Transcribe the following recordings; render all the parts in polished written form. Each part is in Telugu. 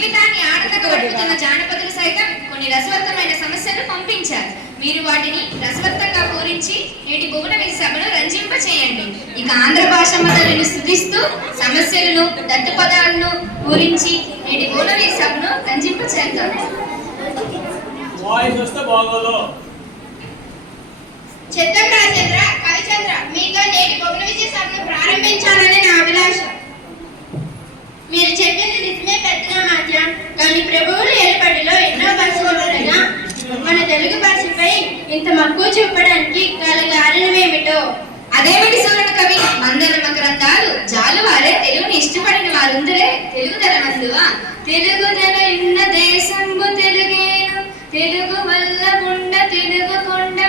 జీవితాన్ని ఆనందంగా గడుపుతున్న జానపదులు సైతం కొన్ని రసవత్తమైన సమస్యలు పంపించారు. మీరు వాటిని రసవత్తంగా పూరించి నేటి భువన సభను రంజింపచేయండి. ఇక ఆంధ్ర భాష మొదలను స్తుతిస్తూ సమస్యలను దట్టు పదాలను పూరించి నేటి భువన సభను రంజింపచేద్దాం. చిత్తం రాజేంద్ర, కవిచంద్ర, మీతో నేటి భువన విజయ సభను ప్రారంభించాలని నా అభిలాష. మీరు చెప్పింది నిజమే పెద్దనామాత్య, కానీ ప్రభువుల ఏర్పాటులో ఎన్నో భాషలున్నా మన తెలుగు భాషపై ఇంత మక్కువ చూపడానికి గల కారణమేమిటో. అదేమిటి సువర్ణ కవి? మందరమ గ్రంథాలు జాలువారే తెలుగుని ఇష్టపడిన వారుందరే తెలుగుదల నందువా? తెలుగుదల ఇన్న దేశంబు తెలుగేను, తెలుగు వల్ల ఉండ తెలుగు కొండ,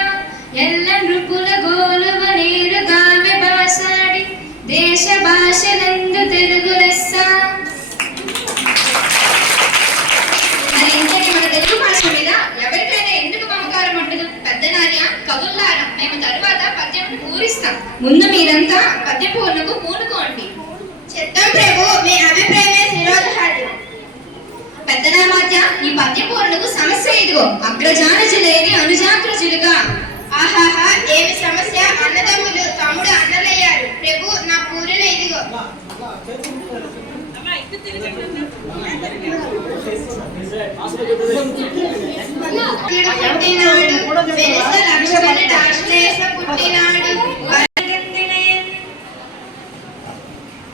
ఎల్ల నృపుల గోలువ నీరు గామె భాషాడి, దేశ భాషలందు తెలుగు లెస్స. మరి ఇంతటి మన తెలుగు భాష మీద ఎవరికైనా ఎందుకు మమకారం ఉండదు? పెద్దనార్య, కవుల్లారా, మేము తరువాత పద్యమును పూరిస్తాం. ముందు మీరంతా పద్య పూర్ణకు పూనుకోండి. చిత్తం ప్రభు, మీ అభిప్రాయమే శిరోధార్యం. పెద్దనామాత్య, ఈ పద్య పూర్ణకు సమస్య ఇదిగో. అగ్రజానజులేని అనుజాగ్రజులుగా. ఆహాహా, ఏమి సమస్య! అన్నదమ్ములు తమ్ముడు అన్నలయ్యారు. ప్రభు, నా పూరణ ఇదిగో.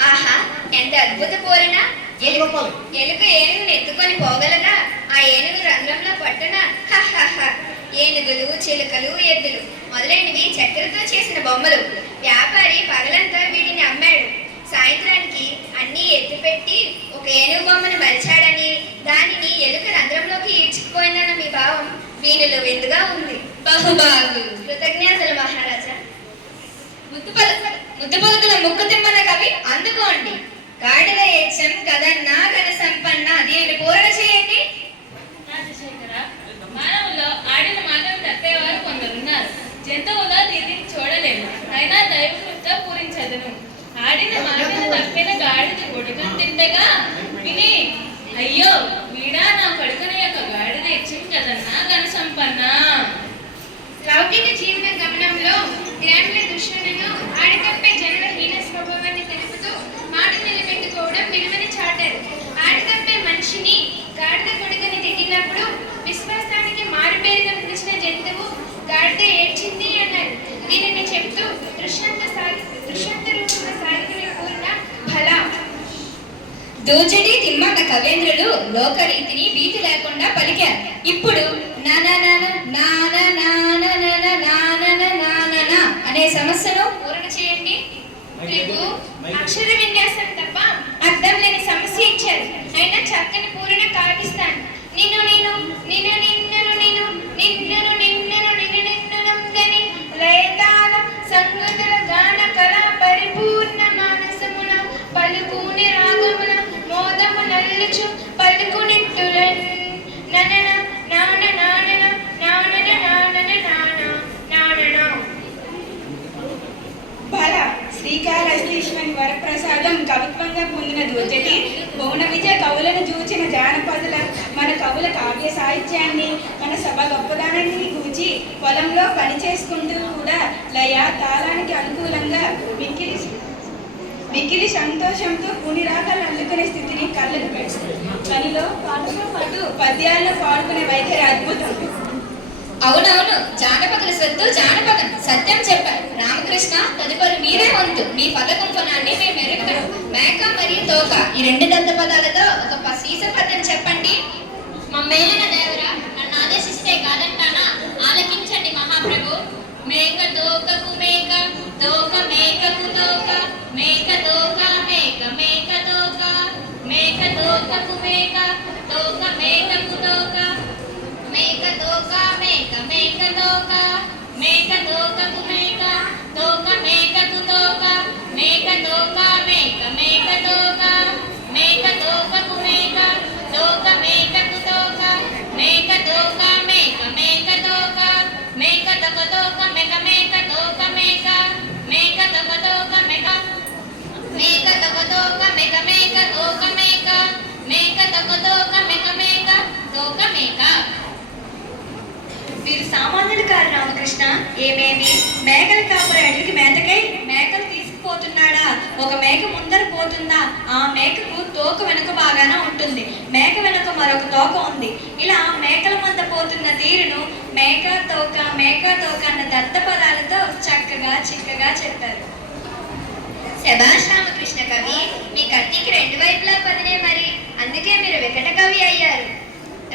ఆహా, ఎంత అద్భుత పూరణ! ఎలుగు ఏనుగును ఎత్తుకొని పోగలదా? ఆ ఏనుగు రంధ్రంలో పట్టున ఏనుగులు, చిలుకలు, ఎద్దులు మొదలైనవి చక్కెరతో చేసిన బొమ్మలు. వ్యాపారి పగలంతా వీటిని అమ్మాడు. సాయంత్రానికి అన్ని ఎత్తిపెట్టి ఒక ఏనుగు బొమ్మను మరిచాడని, దానిని ఎలుక రంధ్రంలోకి ఈడ్చుకుపోయిందన్న మీ భావం వీణులు విందుగా ఉంది. బహుబాగు. కృతజ్ఞతలు మహారాజా. ముద్దు పలుకుల ముక్కు తిమ్మన కవి అందుకోండి. గాడిద యక్షం కదన్నా ఘన సంపన్న దీనిని పూరణ చేయండి. మానవుల్లో ఆడిన మాటలు తప్పేవారు కొందరున్నారు. జంతువులో దీనిని చూడలేము, అయినా దైవకృత పూరించదును. ఆడిన మాటలు తప్పిన గాడిద కొడుకును తింటగా విని, అయ్యో వీడా నా కొడుకుని యొక్క గాడిద యక్షం కదన్నా ఘన సంపన్న. లౌకిక జీవన గమనంలో గ్రామీణ దుష్టులను ఆడితప్పే జనుల హీన స్వభావాన్ని తెలుపుతూ మాట నిలబెట్టుకోవడం విలువని చాటారు. ఆడితప్పే మనిషిని గాడిద కొడుకుని తిట్టినప్పుడు విశ్వాసానికి మారుపేరుగా నిలిచిన జంతువు గాడిద ఏడ్చింది అన్నారు. దీనిని చెప్తూ దృష్టాంత రూపంగా సాగిన పూర్ణ ఫల. దోచడి తిమ్మన్న కవేంద్రులు లోకరీతిని భీతి లేకుండా పలికారు. ఇప్పుడు అనే సమస్యను పూరణ చేయండి. అక్షర విన్యాసం తప్ప అర్థం లేని సమస్య ఇచ్చారు. అయినా చక్కని పూరణ కావిస్తాను. నిన్ను నిన్ను నిన్ను నిన్ను నిన్ను నిన్ను నిన్ను నిన్ను నిన్నునంగని లయతాల సంగతుల గాన కళ పరిపూర్ణ మానసమున పలుకుని రాగమున మోదము నల్లుచు పలుకునిట్టులన్ ననన నాన నానన నానన నానన నాన నానన. బల శ్రీకాళహస్తీశ్వరి వరప్రసాదం కవిత్వంగా పొందిన దోచటి భువన విజయ కవులను చూచిన జానపదుల మన కవుల కావ్య సాహిత్యాన్ని, మన సభ గొప్పదానాన్ని గూచి పొలంలో పని చేసుకుంటూ కూడా లయ తాళానికి అనుకూలంగా మిక్కిలి సంతోషంతో పుని రాగాలు అల్లుకునే స్థితిని కళ్ళకు పెడుతుంది. పనిలో పాటతో పాటు పద్యాల్లో పాడుకునే వైఖరి అద్భుతం. అవునవును, జానపదుల సొత్తు జానపదం. సత్యం చెప్పారు రామకృష్ణ. తదుపరి మీరే వంతు. మీ పదకుంపనాన్ని మేము ఎరుగుతాం. మేక మరియు తోక ఈ రెండు దత్త పదాలతో ఒక సీస పద్యం చెప్పండి. మమ్మేలిన దేవరా, నన్ను ఆదేశిస్తే కాదంటానా? ఆలకించండి మహాప్రభు. మేక తోకకు మేక, తోక మేకకు తోక, మేక తోక మేక మేక తోక, మేక తోకకు మేక, తోక మేకకు తోక, మేక తోక మేక మేక తోక, మేక తోకకు మేక, తోక మేకకు తోక, మేక తోక మేక మేక తోక, మేక తోకకు మేక, తోక మేకకు తోక, మేక తోక మేక మేక తోక, మేక తోక తోక మేక మేక కాదు రామకృష్ణ. ఏమేమి మేకల కాపరి అడవికి మేతకై మేకలు తీసుకుపోతున్నాడా? ఒక మేక ముందర పోతుందా? ఆ మేకకు తోక వెనుక బాగానే ఉంటుంది, మేక వెనుక మరొక తోక ఉంది. ఇలా మేకల మంద పోతున్న తీరును మేక తోక అన్న దత్త పదాలతో చక్కగా చిక్కగా చెప్పారు. శభాష్ రామకృష్ణ కవి, మీ కత్తికి రెండు వైపులా పదినే మరి, అందుకే మీరు వికట కవి అయ్యారు.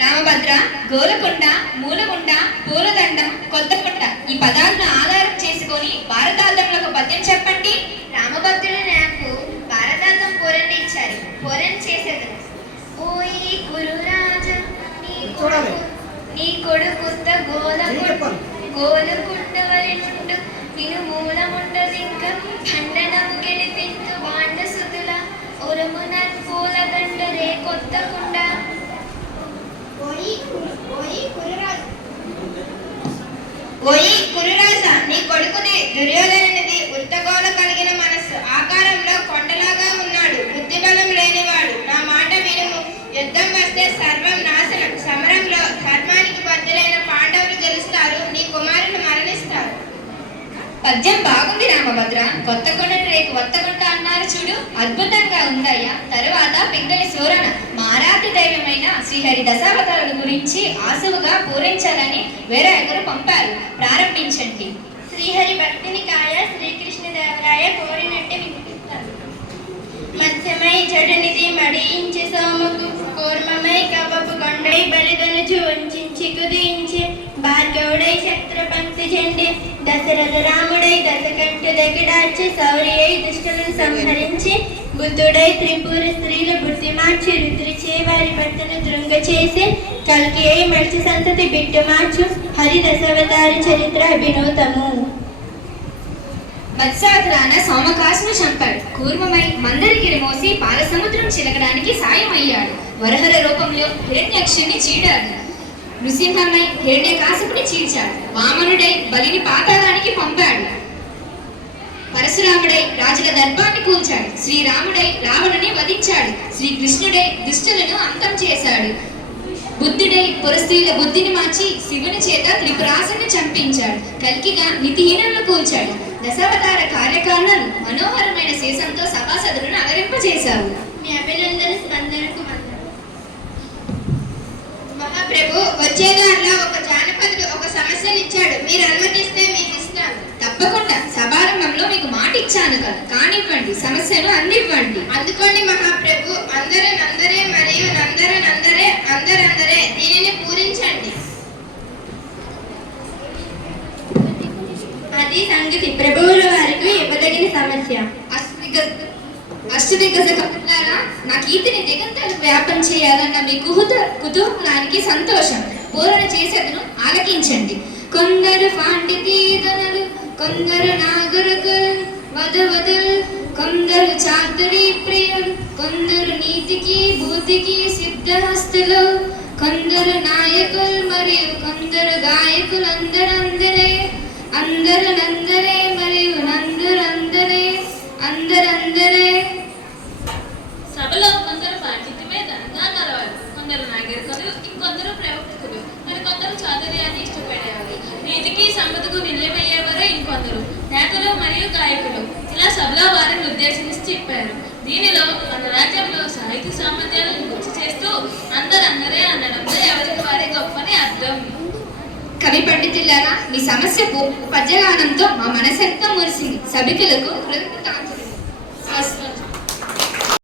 రామభద్ర, గోలకొండ, మూలగుండ, పూలదండ, కొత్తకొండ ఈ పదాలను ఆధారం చేసుకొని భారతార్థంలో ఒక పద్యం చెప్పండి. రామభద్రుడు నాకు భారతాంతం పూరన్ని ఇచ్చారు, పూరన్ చేసేదను. ఓయి కురురాజ నీ కొడుకుత్త గోలకుండవలి నుండు విను మూలముండదింక ఖండనము గెలిపించు బాండ సుతుల ఉరుమున పూలదండ రే కొత్తకుండ. ఓయి కురురాజ, నీ కొడుకుది దుర్యోధనునిది ఉత్తగోల కలిగిన మనస్సు, ఆకారంలో కొండలాగా ఉన్నాడు, బుద్ధి బలం లేనివాడు. నా మాట వినుము, యుద్ధం వస్తే సర్వం నాశనం. సమరంలో ధర్మానికి బద్దులైన పాండవులు గెలుస్తారు, నీ కుమారులు మరణిస్తారు. పద్యం బాగుంది రామభద్ర. కొత్తకొండని రేపు వత్తకొండ అన్నారు చూడు, అద్భుతంగా ఉందయ్యా. తరువాత పింగళి సోరణ మారాతి దైవమైన శ్రీహరి దశావతారుల గురించి ఆసువుగా పూరించాలని వేరే ఒకరు పంపారు, ప్రారంభించండి. శ్రీహరి భక్తిని కాయ శ్రీకృష్ణదేవరాయ కోరినట్టే వినిపిస్తారు. మత్స్యమై జడనిధి మడియించి సోముకు కూర్మమై కబపు కొండై బలిదనుచు వంచి కుదించి భార్గవుడై శత్రుపంక్తి చెండి దశరథ రాముడై దశకంఠు దగ్గడార్చి శౌర్యై దుష్టులను సంహరించి బుద్ధుడై త్రిపుర స్త్రీల బుద్ధి మార్చి రుద్రిచే వారి భర్తను దృంగ చేసి కల్కి అయి మత్స్య సంతతి బిట్టు మార్చు హరి దశావతార చరిత్ర అభినూతము. మత్స్యావతారాన సోమకాసును చంపాడు, కూర్మమై మందరిగిరి మోసి పాలసముద్రం చిలకడానికి సాయం అయ్యాడు, వరహర రూపంలో హిరణ్యక్షుని చీడాడు, నృసింహమై హిరణ్యకాశపుని చీల్చాడు, వామనుడై బలిని పాతాళానికి పంపాడు, పరశురాముడై రాజుల దర్బాన్ని కూల్చాడు, శ్రీరాముడై రావణుని వధించాడు, శ్రీకృష్ణుడై దుష్టులను అంతం చేశాడు, బుద్ధుడై పురస్త్రీల బుద్ధిని మార్చి శివుని చేత త్రిపురాసుని చంపించాడు, కల్కిగా నితిహీనులను కూల్చాడు. దశావతార కార్యకారణాలు మనోహరమైన శేషంతో సభాసదులను అలరింపజేశావు. మీ అభినందన స్పందనకు మహాప్రభు, వచ్చే దారిలో ఒక జానపదుడు ఒక సమస్యనిచ్చాడు, మీరు అనుమతిస్తే మీకు ఇస్తాను. తప్పకుండా, సభారంభంలో మీకు మాట ఇచ్చాను కదా, కానివ్వండి, సమస్యను అందివ్వండి. అందుకోండి మహాప్రభు. అందరూ నందరే మరియు నందర నందరే అందరందరే, దీనిని పూరించండి. అది సంగతి. ప్రభువుల వారికి ఇవ్వదగిన సమస్య. అష్టదిగ్గజ కవులారా, నా కీర్తిని దిగంతలు వ్యాపం చేయాలన్న మీ కుతూహలానికి సంతోషం. పూరణ చేసేదను ఆలకించండి. కొందరు పాండితీధనులు, కొందరు నాగరికులు వధవదులు, కొందరు చాతురీ ప్రియులు, కొందరు నీతికి బుద్ధికి సిద్ధహస్తులు, కొందరు నాయకులు మరియు కొందరు గాయకులు. అందరందరే అందరనందరే మరియు నందరందరే అందరందరే. సభలో కొందరు పాండిత్యమే ధనంగా నలవారు, కొందరు నాగరికులు, ఇంకొందరు ప్రవక్తకులు, మరికొందరు చాతుర్యాన్ని ఇష్టపడేవారు, నీతికి సంపదకు నిలయమయ్యేవారు ఇంకొందరు నేతలు మరియు గాయకులు. ఇలా సభలో వారిని ఉద్దేశించి చెప్పారు. దీనిలో మన రాజ్యంలో సాహిత్య సామర్థ్యాలను గుర్తు చేస్తూ అందరందరే అనడంతో ఎవరికి వారే గొప్పని అర్థం. కవి పండితులారా, మీ సమస్య పద్యగానంతో మా మనసెంతో మురిసింది. సభికులకు కృతజ్ఞతాంజలి.